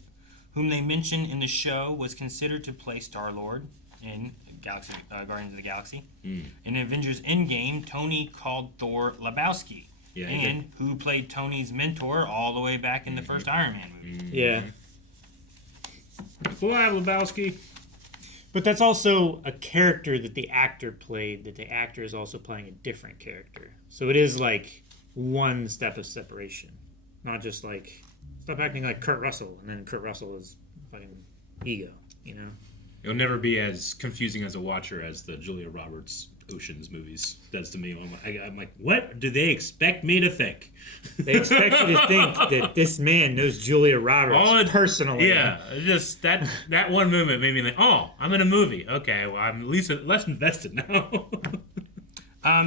whom they mentioned in the show, was considered to play Star-Lord in Guardians of the Galaxy. In Avengers Endgame, Tony called Thor Lebowski, Yeah, he and who played Tony's mentor all the way back in the first Iron Man movie. Yeah. Fly, Lebowski. But that's also a character that the actor played, that the actor is also playing a different character. So it is like one step of separation. Not just like, stop acting like Kurt Russell, and then Kurt Russell is fucking ego, you know? It'll never be as confusing as a watcher as the Julia Roberts Oceans movies does to me. I'm like, what do they expect me to think? They expect you to think that this man knows Julia Roberts personally. Yeah, just that one moment made me think, oh, I'm in a movie. Okay, well, I'm at least less invested now.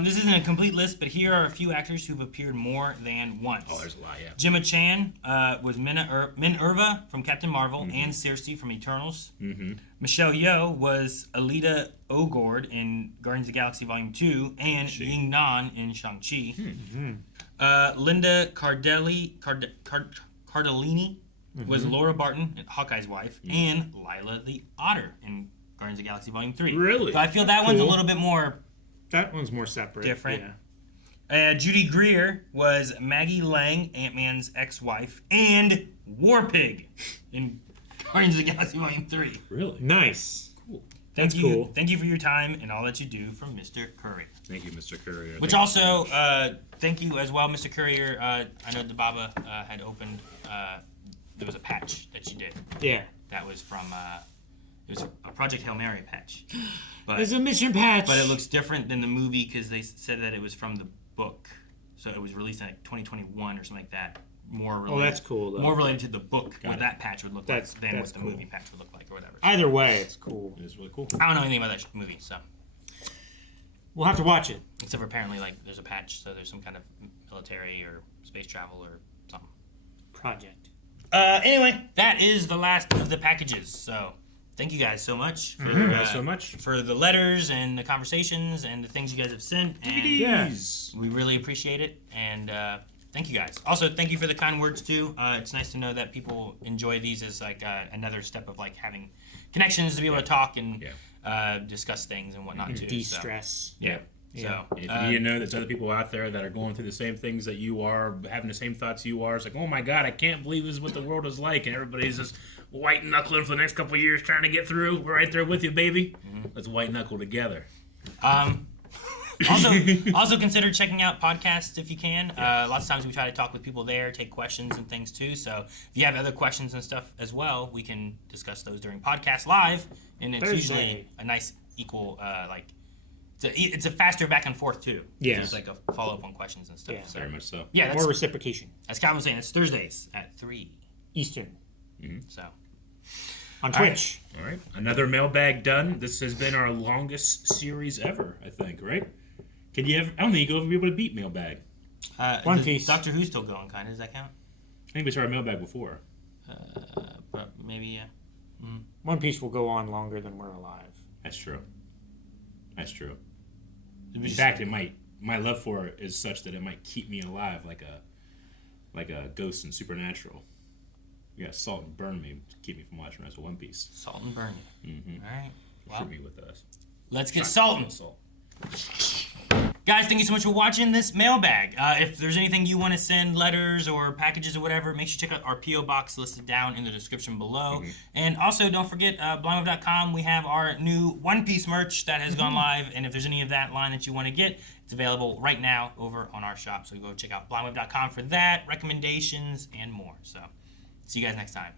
This isn't a complete list, but here are a few actors who've appeared more than once. Oh, there's a lot, yeah. Gemma Chan was Minerva from Captain Marvel and Cersei from Eternals. Michelle Yeoh was Alita Ogord in Guardians of the Galaxy Volume 2 and Ying Nan in Shang-Chi. Linda Cardellini was Laura Barton, Hawkeye's wife, and Lila the Otter in Guardians of the Galaxy Volume 3. Really? So I feel that one's a Cool. little bit more That one's more separate. different. Yeah. Judy Greer was Maggie Lang, Ant-Man's ex-wife, and War Pig in Guardians of the Galaxy Volume 3. Really? Nice. Cool. Thank That's you. cool. Thank you for your time and all that you do, from Mr. Courier. Thank you, Mr. Courier. Which Thank you so also, much. thank you as well, Mr. Courier. I know the Baba had opened. There was a patch that you did. Yeah. That was from. It was a Project Hail Mary patch. But There's a mission patch. But it looks different than the movie because they said that it was from the book. So it was released in like 2021 or something like that. More related, that's cool, though. More related to the book, Got what it. that patch would look That's- like than that's what the cool. movie patch would look like or whatever. Either way, it's cool. It is really cool. I don't know anything about that movie, so. We'll have to watch it. Except for apparently, like, there's a patch, so there's some kind of military or space travel or something. Project. Anyway, that is the last of the packages. So, thank you guys so much for, Thank you guys so much. for the letters and the conversations and the things you guys have sent. And DVDs. we really appreciate it. And thank you guys. Also, thank you for the kind words too. It's nice to know that people enjoy these as like another step of like having connections to be able to talk and discuss things and whatnot too. De-stress. So, yeah. Yeah. So, If you need to know there's other people out there that are going through the same things that you are, having the same thoughts you are. It's like, oh my God, I can't believe this is what the world is like, and everybody's just white knuckling for the next couple of years trying to get through. We're right there with you, baby. Let's white knuckle together. Also consider checking out podcasts if you can. Lots of times we try to talk with people there, take questions and things too. So if you have other questions and stuff as well, we can discuss those during podcast live, and it's Thursday. usually a nice equal it's a faster back and forth too. Yeah. It's like a follow up on questions and stuff. Yeah. So, Very much so. yeah, More reciprocation. that's Calvin was saying. It's Thursdays at 3. Eastern. So On All right. Twitch. All right. Another mailbag done. This has been our longest series ever, I think, right? Can you ever? I don't think you'll ever be able to beat mailbag. One does Piece. Doctor Who's still going, kind of. Does that count? I think we started mailbag before. But maybe yeah. One Piece will go on longer than we're alive. That's true. That's true. In fact, it might. My love for it is such that it might keep me alive, like a ghost in Supernatural. Yeah, salt and burn me to keep me from watching the rest of One Piece. Salt and burn you. Mm-hmm. All right. Well, Shoot me with us. let's get salting. Guys, thank you so much for watching this mailbag. If there's anything you want to send, letters or packages or whatever, make sure you check out our P.O. box listed down in the description below. And also, don't forget, blindweb.com, we have our new One Piece merch that has gone live. And if there's any of that line that you want to get, it's available right now over on our shop. So go check out blindweb.com for that, recommendations, and more. So, see you guys next time.